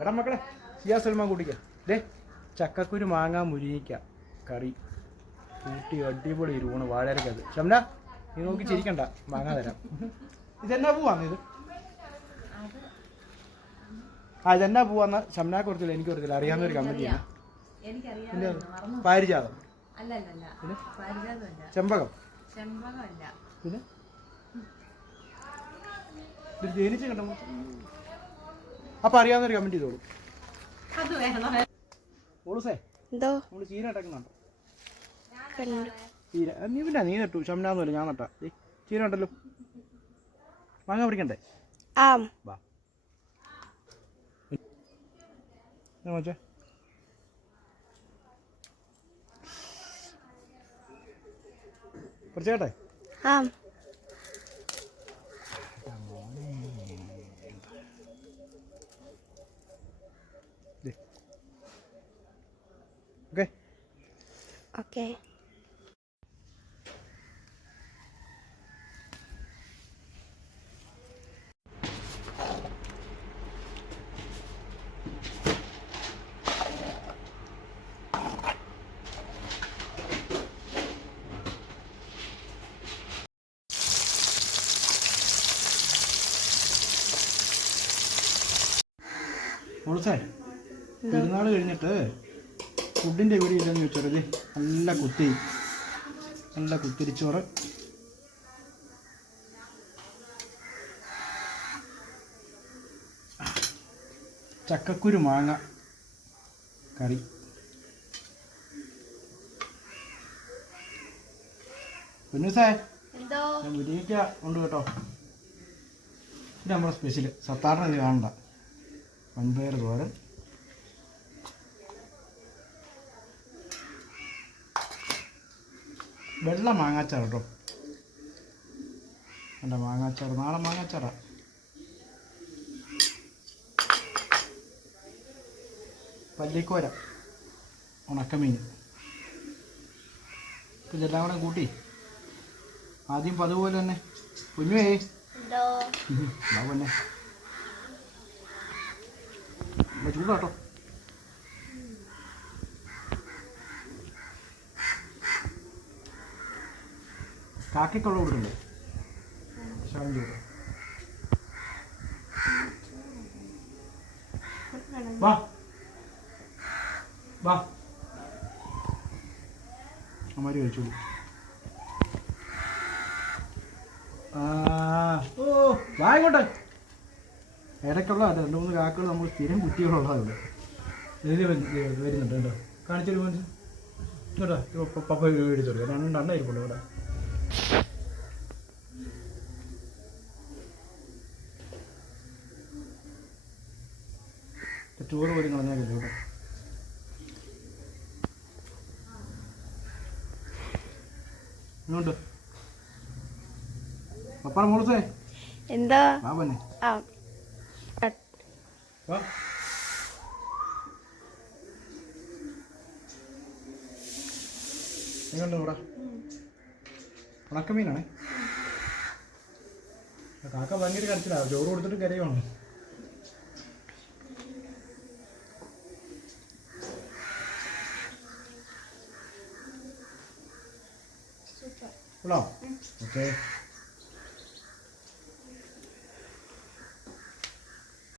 എടാ മക്കളെ സിയാ സൽമാൻ കുട്ടിക്ക ദേ ചക്കക്കുരു മാങ്ങ മുരിങ്ങിക്ക കറി കൂട്ടി അടിപൊളി ഇരുവൂണ് വാഴരക്കത് ഷംന നീ നോക്കി ചിരിക്കണ്ട മാങ്ങ തരാം. ഇതെന്നാ പൂവാന്ന് ഇത്? ഇതെന്നാ പൂവാന്ന് ഷംനാക്ക് കൊടുത്തില്ല, എനിക്ക് കൊടുത്തില്ല. അറിയാവുന്ന ഒരു കമ്മിറ്റിയാണ്. പാരിജാതം, ചെമ്പകം, പിന്നെ ജനിച്ച് കണ്ട. അപ്പൊ അറിയാവുന്ന ഒരു കമന്റ് ചെയ്തോളൂ. ചീര ഇട്ടേക്കുന്നുണ്ടോ? ചീര നീ പിന്നെ നീ നട്ടു, ഷംനാന്നല്ല ഞാൻ നട്ടാ. ചീര ഉണ്ടല്ലോ. മാങ്ങ പിടിക്കണ്ടേ? വാ മച്ചേ. പറിച്ചേട്ടെ? ഓക്കെ. പെരുന്നാൾ കഴിഞ്ഞിട്ട് ഫുഡിൻ്റെ വീഡിയോ ഇല്ലെന്ന് ചോദിച്ചോളൂ. നല്ല കുത്തിരിച്ചോറ്, ചക്കക്കുരു മാങ്ങ കറി, പിന്നൂസേ മുരിങ്ങ ഉണ്ട് കേട്ടോ. ഇത് നമ്മുടെ സ്പെഷ്യൽ, സാധാരണ ഇത് കാണണ്ട. വൻപയർ തോരൻ, വെള്ള മാങ്ങാച്ചാർ കേട്ടോ. എൻ്റെ മാങ്ങാച്ചാർ നാളെ മാങ്ങാച്ചാറാ. പല്ലിക്കോര, ഉണക്കമീൻ. ഇതെല്ലാം കൂടെ കൂട്ടി ആദ്യം പതുപോലെ തന്നെ കുഞ്ഞുവേ പിന്നെ ചൂടാട്ടോ. കാക്കയ്ക്കുള്ള കൊടുക്കണ്ടേ? ശാം ചൂട്. വാ വാ അമ്മമാര് കഴിച്ചോളൂ. വായിക്കോട്ടെ. ഇടയ്ക്കുള്ള 2-3 കാക്കകൾ നമ്മൾ സ്ഥിരം കുറ്റികളുള്ളതുണ്ട്. ഇതിൽ വരുന്നുണ്ട് കേട്ടോ. കാണിച്ചൊരു കേട്ടോ. പപ്പ മേടിച്ചു കൊടുക്കുക. 2 എണ്ണ ഇവിടെ. ചോറ് പോലും കളഞ്ഞാൽ കേട്ടോ. ഇങ്ങോട്ട് പപ്പാ മോളസേ എന്താ ബാബന്നെ വാ. എങ്ങോട്ട് കൂടാ? ഉണക്കമീനാണേ. കാക്ക ഭയങ്കര കരച്ചില്ല. ചോറ് കൊടുത്തിട്ട് കരയുവാണ്. ഓക്കെ.